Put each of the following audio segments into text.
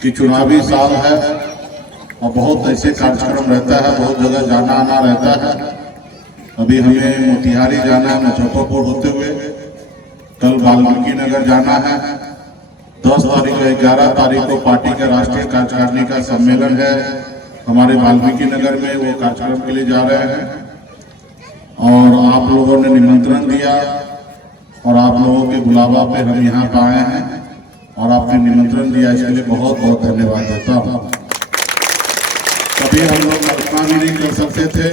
कि चुनावी साल है और बहुत ऐसे कार्यक्रम रहता है, बहुत जगह जाना आना रहता है। अभी हमें मोतिहारी जाना है, मुजफ्फरपुर होते हुए, कल वाल्मीकि नगर जाना है। 10 तारीख और 11 तारीख को पार्टी का राष्ट्रीय कार्यकारिणी का सम्मेलन है हमारे वाल्मीकि नगर में, वो कार्यक्रम के लिए जा रहे हैं। और आप लोगों ने निमंत्रण दिया और आप लोगों के बुलावा पे हम यहाँ पे आए हैं और आपने निमंत्रण दिया, इसके लिए बहुत बहुत धन्यवाद देता हूँ। कभी हम लोग कल्पना भी नहीं कर सकते थे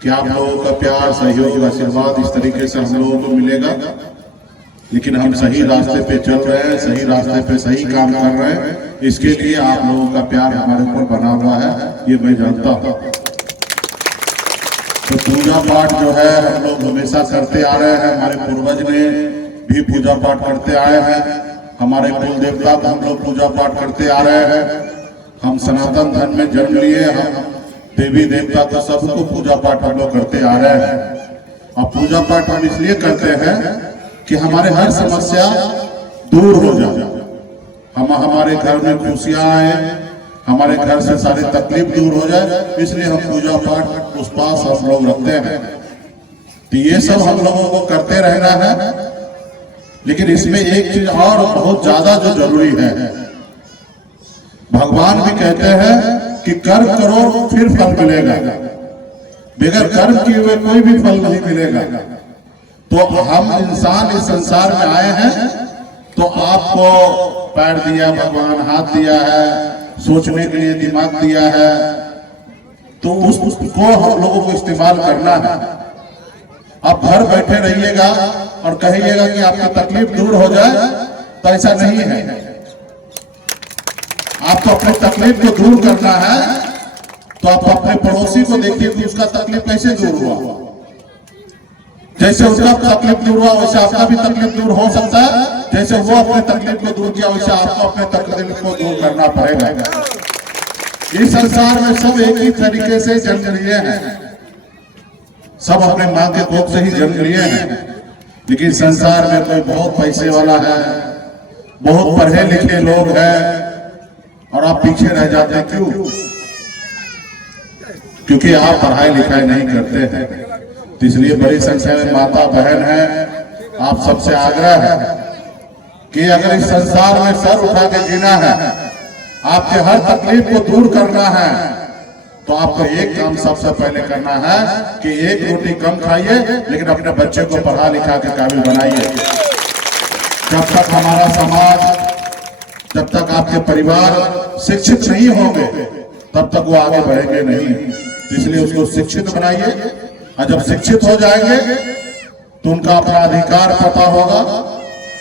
कि आप लोगों का प्यार, सहयोग, आशीर्वाद इस तरीके से हम लोगों को मिलेगा, लेकिन हम सही रास्ते पे चल रहे हैं, सही रास्ते पे सही काम कर रहे हैं। इसके लिए आप लोगों का प्यार हमारे ऊपर बना हुआ है, ये मैं जानता हूँ। तो पूजा पाठ जो है हम लोग हमेशा करते आ रहे हैं, हमारे पूर्वज ने भी पूजा पाठ करते आए हैं, हमारे कुल देवता को हम लोग पूजा पाठ करते आ रहे हैं। हम सनातन धर्म में जन्म लिए, हम देवी देवता को सबको पूजा पाठ हम लोग करते आ रहे हैं। और पूजा पाठ हम इसलिए करते हैं कि हमारे हर समस्या दूर हो जाए, हमारे घर में खुशियां आए, हमारे घर से सारी तकलीफ दूर हो जाए, इसलिए हम पूजा पाठ उस पास हम लोग रखते हैं। तो ये सब हम लोगों को करते रहना है, लेकिन इसमें एक चीज और बहुत ज्यादा जो जरूरी है, भगवान भी कहते हैं कि कर्म करो फिर फल मिलेगा, बगैर कर्म किए हुए कोई भी फल नहीं मिलेगा। तो हम इंसान इस संसार में आए हैं, तो आपको पैर दिया भगवान, हाथ दिया है, सोचने के लिए दिमाग दिया है, तो उसको हम लोगों को इस्तेमाल करना है। आप घर बैठे रहिएगा और कहिएगा कि आपकी तकलीफ दूर हो जाए, तो ऐसा नहीं है। आपको अपनी तकलीफ को दूर करना है, तो आप अपने पड़ोसी को देखिए कि उसका तकलीफ कैसे दूर हुआ। जैसे उसका तकलीफ दूर हुआ वैसे आपका भी तकलीफ दूर हो सकता है, जैसे वो अपने तकलीफ को दूर किया वैसे आपको अपने तकलीफ को दूर करना पड़ेगा। इस संसार में सब एक ही तरीके से जन्म लिए हैं, सब अपने मां के कोख से ही जन्म लिए हैं, लेकिन संसार में कोई बहुत पैसे वाला है, बहुत पढ़े लिखे लोग हैं और आप पीछे रह जाते हैं। क्यों? क्योंकि आप पढ़ाई लिखाई नहीं करते हैं। तो इसलिए बड़ी संख्या में माता बहन है, आप सबसे आग्रह है कि अगर इस संसार में सर उठा के जीना है, आपके हर तकलीफ को दूर करना है, तो आपको एक काम सबसे पहले करना है कि एक रोटी कम खाइए, लेकिन अपने बच्चे को पढ़ा लिखा के काबिल बनाइए। जब तक हमारा समाज, जब तक आपके परिवार शिक्षित नहीं होंगे, तब तक वो आगे बढ़ेंगे नहीं। इसलिए उसको शिक्षित बनाइए, और जब शिक्षित हो जाएंगे तो उनका अपना अधिकार पता होगा,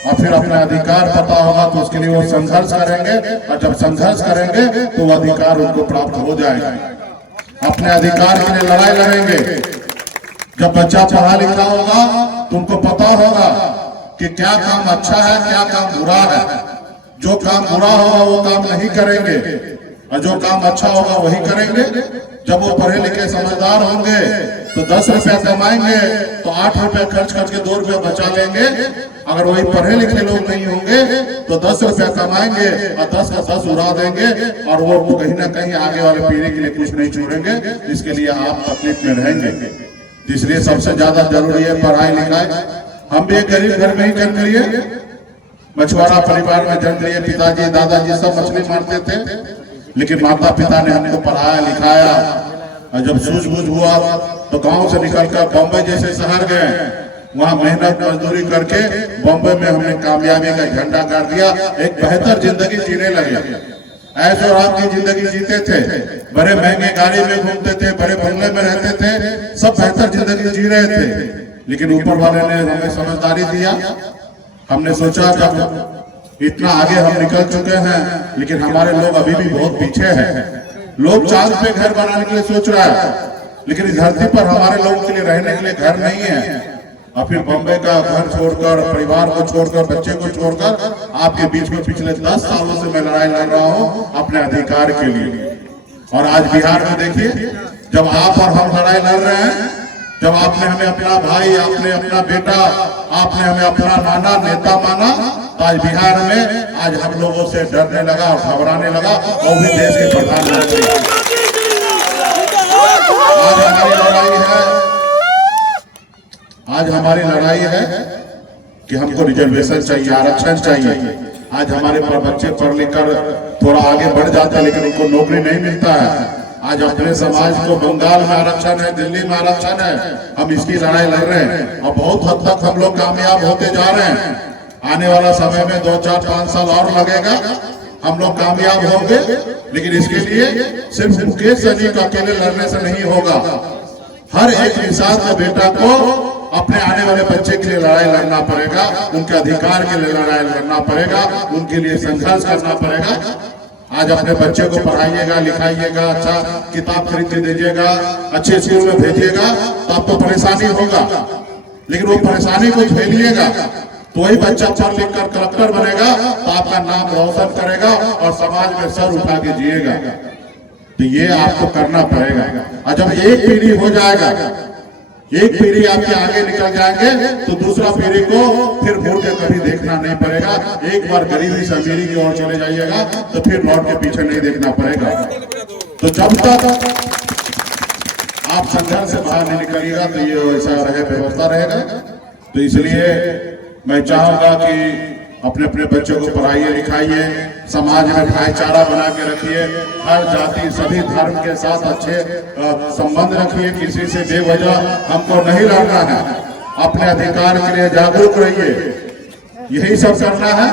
और फिर अपना अधिकार पता होगा तो उसके लिए वो संघर्ष करेंगे, और जब संघर्ष करेंगे तो वो अधिकार उनको प्राप्त हो जाएगा। अपने अधिकार के लिए लड़ाई लड़ेंगे। जब बच्चा पढ़ा लिखा होगा तो उनको पता होगा कि क्या काम अच्छा है, क्या काम बुरा है। जो काम बुरा होगा वो काम नहीं करेंगे, और जो काम अच्छा होगा वही करेंगे। जब वो पढ़े लिखे समझदार होंगे तो 10 रुपया कमाएंगे तो 8 रुपया खर्च करके 2 रुपया बचा लेंगे। अगर वही पढ़े लिखे लोग नहीं होंगे तो 10 रुपया कमाएंगे और 10 का 10 उड़ा देंगे, और वो कहीं ना कहीं आगे वाले पीढ़ी के लिए कुछ नहीं छोड़ेंगे। इसके लिए आप तकलीफ में रहेंगे। इसलिए सबसे ज्यादा जरूरी है पढ़ाई लिखाई। हम भी एक गरीब घर में ही जन्म लिए, मछुआरा परिवार में जन्म लिए। पिताजी दादाजी सब मछली मारते थे, लेकिन माता पिता ने हमको पढ़ाया लिखाया, और जब सूझबूझ हुआ तो गांव से निकलकर बॉम्बे जैसे शहर गए, वहां मेहनत मजदूरी करके बॉम्बे में हमने कामयाबी का झंडा गाड़ दिया। एक बेहतर जिंदगी जीने लगे, ऐसे और आपकी जिंदगी जीते थे, बड़े महंगे गाड़ी में घूमते थे, बड़े बंगले में रहते थे, सब बेहतर जिंदगी जी रहे थे। लेकिन ऊपर वाले ने हमें समझदारी दिया। हमने सोचा जब इतना आगे हम निकल चुके हैं, लेकिन हमारे लोग अभी भी बहुत पीछे हैं। लोग चांद पे घर बनाने के लिए सोच रहा है, लेकिन इस धरती पर हमारे लोगों के लिए रहने के लिए घर नहीं है। और फिर बॉम्बे का घर छोड़कर, परिवार को छोड़कर, बच्चे को छोड़कर आपके बीच में पिछले 10 सालों से मैं लड़ाई लड़ रहा हूँ अपने अधिकार के लिए। और आज बिहार में देखिए, जब आप और हम लड़ाई लड़ रहे हैं, जब आपने हमें अपना भाई, आपने अपना बेटा, आपने हमें अपना नाना नेता माना, तो आज बिहार में आज हम लोगों से डरने लगा और घबराने लगा, और भी देश के प्रधानमंत्री। आज हमारी लड़ाई है कि हमको रिजर्वेशन चाहिए, आरक्षण चाहिए। आज हमारे बच्चे पढ़ लिख कर थोड़ा आगे बढ़ जाते हैं, लेकिन उनको नौकरी नहीं मिलता है। आज अपने समाज को बंगाल में आरक्षण है, दिल्ली में आरक्षण है, हम इसकी लड़ाई लड़ रहे हैं और बहुत हद तक हम लोग कामयाब होते जा रहे हैं। आने वाला समय में 2, 4, 5 साल और लगेगा, हम लोग कामयाब होंगे। लेकिन इसके लिए सिर्फ मुकेश सहनी को अकेले लड़ने से नहीं होगा। हर एक इंसान के बेटा को अपने आने वाले बच्चे के लिए लड़ाई लड़ना पड़ेगा, उनके अधिकार के लिए लड़ाई लड़ना पड़ेगा, उनके लिए संघर्ष करना पड़ेगा। आज अपने बच्चे को पढ़ाइएगा, लिखाइएगा, अच्छा किताब खरीद के दीजिएगा, अच्छे स्कूल में भेजिएगा, तो आपको परेशानी होगा। लेकिन वो परेशानी को झेलिएगा तो वही बच्चा पढ़ लिख कर कलेक्टर बनेगा, तो आपका नाम रोशन करेगा और समाज में सर उठा के जिएगा। तो ये आपको करना पड़ेगा। और जब एक पीढ़ी हो जाएगा, एक पीढ़ी आपके आगे निकल जाएंगे, तो दूसरा पीढ़ी को फिर मुड़ के कभी देखना नहीं पड़ेगा। एक बार गरीबी से अमीरी की ओर चले जाइएगा तो फिर लौट के पीछे नहीं देखना पड़ेगा। तो जब तक आप संघर्ष से बाहर नहीं निकलिएगा तो ये ऐसा व्यवस्था रहेगा। तो इसलिए मैं चाहूंगा कि अपने अपने बच्चों को पढ़ाइए, लिखाइए, समाज में भाईचारा बना के रखिए, हर जाति सभी धर्म के साथ अच्छे संबंध रखिए। किसी से बेवजह हमको नहीं लड़ना है, अपने अधिकार के लिए जागरूक रहिए, यही सब करना है।